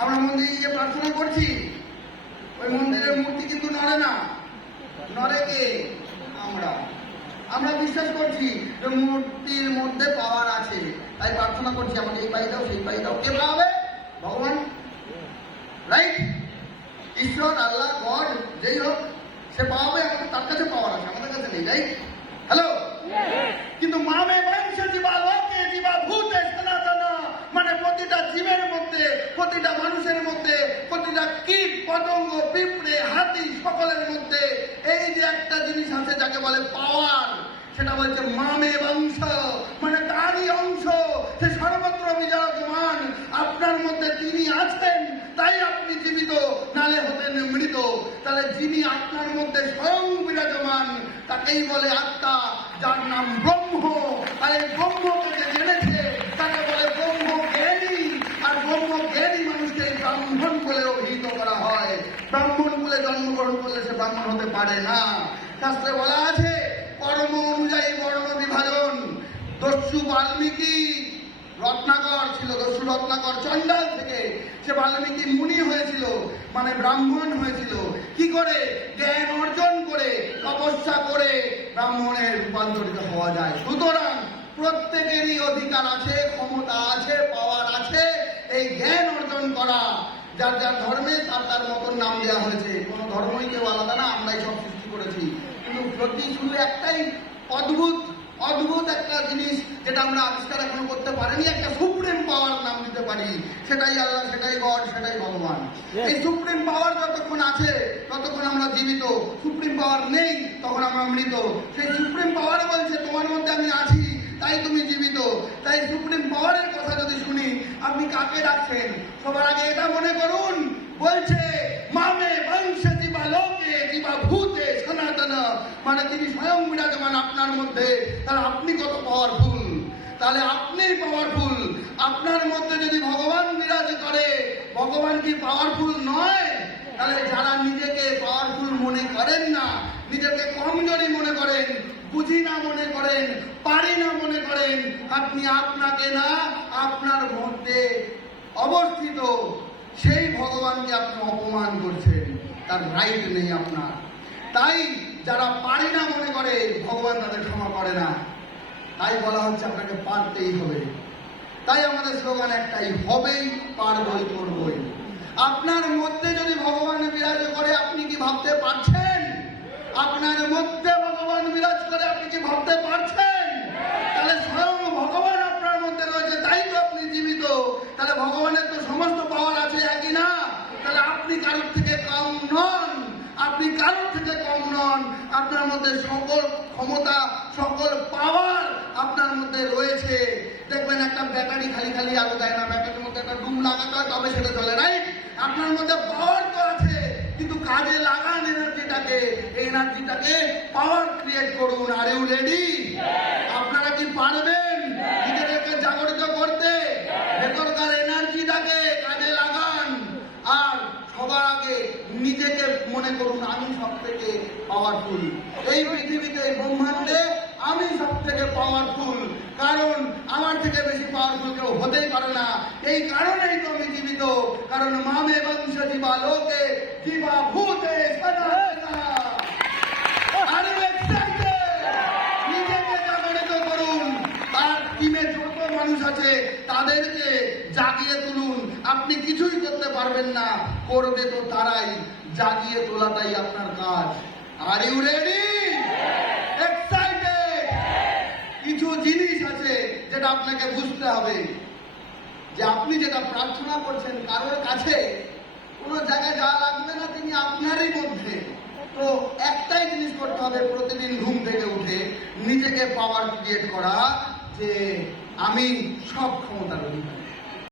আমরা মন্দিরে গিয়ে প্রার্থনা করছি, ওই মন্দিরের মূর্তি কিন্তু নড়ে না। নড়ে কে? আমরা বিশ্বাস করছি যে মূর্তির মধ্যে পাওয়ার আছে, তাই প্রার্থনা করছি আমাকে এই পাই দাও সেই পাই দাও। কে পাবে? ভগবান, রাইট? ঈশ্বর, আল্লাহ, গড, যেই হোক সে পাওয়াবে, আমাদের তার কাছে পাওয়ার আছে, আমাদের কাছে নেই, রাইট? হ্যালো? কিন্তু মামে বংশ জীবা লোকে জীবা ভূতে সনাতন, মানে প্রতিটা জীবের মধ্যে, প্রতিটা মানুষের মধ্যে, প্রতিটা কীট পতঙ্গ পিঁপড়ে হাতি সকলের মধ্যে এই যে একটা জিনিস আছে যাকে বলে পাওয়ার, সেটা বলছে মামে বংশ, মানে তারই অংশ। সে সর্বত্র বিরাজমান, আপনার মধ্যে তিনি আছেন তাই আপনি জীবিত, নালে হতেন মৃত। তাহলে যিনি আপনার মধ্যে স্বয়ং বিরাজমান তাকেই বলে আত্মা, যার নাম ব্রহ্ম। আর এই ব্রহ্মকে যে জেনেছে তাকে বলে ব্রহ্ম জ্ঞানী। আর ব্রহ্ম জ্ঞানী মানুষকে ব্রাহ্মণ বলে অভিহিত করা হয়। ব্রাহ্মণ বলে জন্মগ্রহণ করলে সে ব্রাহ্মণ হতে পারে না। শাস্ত্রে বলা আছে কর্ম অনুযায়ী বর্ণ বিভাজন। দস্যু বাল্মীকি রত্নাকর ছিল, দস্যু রত্নাকর চণ্ডাল থেকে সে বাল্মীকি মুনি হয়েছিল, মানে ব্রাহ্মণ হয়েছিল। কি করে? জ্ঞান অর্জন করে, তপস্যা করে ব্রাহ্মণের রূপান্তরিত হওয়া যায়। সুতরাং প্রত্যেকেরই অধিকার আছে, ক্ষমতা আছে, পাওয়ার আছে এই জ্ঞান অর্জন করা। যার যার ধর্মে তার তার মতন নাম দেওয়া হয়েছে। কোনো ধর্মই কেউ আলাদা না, আমরাই সব সৃষ্টি করেছি। কিন্তু প্রতি শুধু একটাই অদ্ভুত একটা জিনিস যেটা আমরা আবিষ্কার এখনো করতে পারিনি, একটা সুপ্রিম পাওয়ার নাম দিতে পারি। সেটাই আল্লাহ, সেটাই গড, সেটাই ভগবান। এই সুপ্রিম পাওয়ার যতক্ষণ আছে ততক্ষণ আমরা জীবিত। সুপ্রিম পাওয়ার নেই তখন আমরা মৃত। সেই সুপ্রিম পাওয়ার বলছে তোমার মধ্যে আমি আছি তাই তুমি জীবিত। তাই সুপ্রিম পাওয়ারের কথা যদি শুনি, আপনি কাকে ডাকছেন? সবার আগে এটা মনে করুন, বলছে মামে বংশ জীবা লোকে জীবা ভূতে সনাতন, মানে তিনি স্বয়ং বিরাজমান আপনার মধ্যে। তাহলে আপনি কত পাওয়ারফুল! তাহলে আপনি পাওয়ারফুল। আপনার মধ্যে যদি ভগবান বিরাজ করে, ভগবান কি পাওয়ারফুল নয়? তাহলে যারা নিজেকে পাওয়ারফুল মনে করেন না, নিজেকে কমজোরি মনে করেন, বুঝি না মনে করেন, পারি না মনে করেন, আপনি আপনাকে না, আপনার মধ্যে অবস্থিত সেই ভগবানকে আপনি অপমান করছেন। তার রাইট নেই আপনার। তাই যারা পারি না মনে করে ভগবান তাদের ক্ষমা করে না। তাই বলা হচ্ছে আপনাকে পারতেই হবে। তাই আমাদের স্লোগান একটাই, হবেই, পারবই, করবই। আপনার মধ্যে যদি ভগবান বিরাজ করে আপনি কি ভাবতে পারছেন? আপনার মধ্যে ভগবান বিরাজ করে আপনি কি ভাবতে পারছেন? তাহলে স্বয়ং ভগবান আপনার মধ্যে রয়েছে তাই তো আপনি জীবিত। তাহলে ভগবানের তো সমস্ত পাওয়ার আছে, একই না? তাহলে আপনি কারোর থেকে কম নন, আপনি কারোর থেকে কম নন। আপনার মধ্যে সকল ক্ষমতা, সকল পাওয়ার আপনার মধ্যে রয়েছে। দেখবেন একটা ব্যাটারি খালি খালি আলো দেয় না, ব্যাটারির মধ্যে একটা ডুম লাগাতে হয় তবে সেটা চলে, রাইট? আপনার মধ্যে পাওয়ার তো আছে, কিন্তু কাজে লাগান এনার্জিটাকে, এই এনার্জিটাকে পাওয়ার ক্রিয়েট করুন। Are you ready? আপনারা কি পারবেন নিজেদেরকে জাগরিত করতে? ভেতরকার এনার্জিটাকে কাজে লাগান। আর সবার আগে নিজেকে মনে করুন আমি সব থেকে পাওয়ারফুল। এই পৃথিবীতে, এই ব্রহ্মাণ্ডে আমি সব থেকে পাওয়ারফুল, কারণ আমার থেকে বেশি পাওয়ারফুল কেউ হতেই পারে না। এই কারণেই তো আমি জীবিত, কারণ মামে বংশ জীবা লোকে জীবা ভূতে সনাতন। আর নিজেকে জাগরিত করুন। আর টিমে যত মানুষ আছে তাদেরকে জাগিয়ে তুলুন। আপনি কিছুই করতে পারবেন না, করবে তো তারাই। জাগিয়ে তোলাটাই আপনার কাজ। Are you ready? এক্সাইটেড? কিছু জিনিস আছে যেটা আপনাকে বুঝতে হবে, যে আপনি যেটা প্রার্থনা করছেন কারোর কাছে কোনো জায়গায় যাওয়া লাগবে না, তিনি আপনারই মধ্যে। তো একটাই জিনিস করতে হবে, প্রতিদিন ঘুম থেকে উঠে নিজেকে পাওয়ার ক্রিয়েট করা, যে আমি সব ক্ষমতার অধিকারী।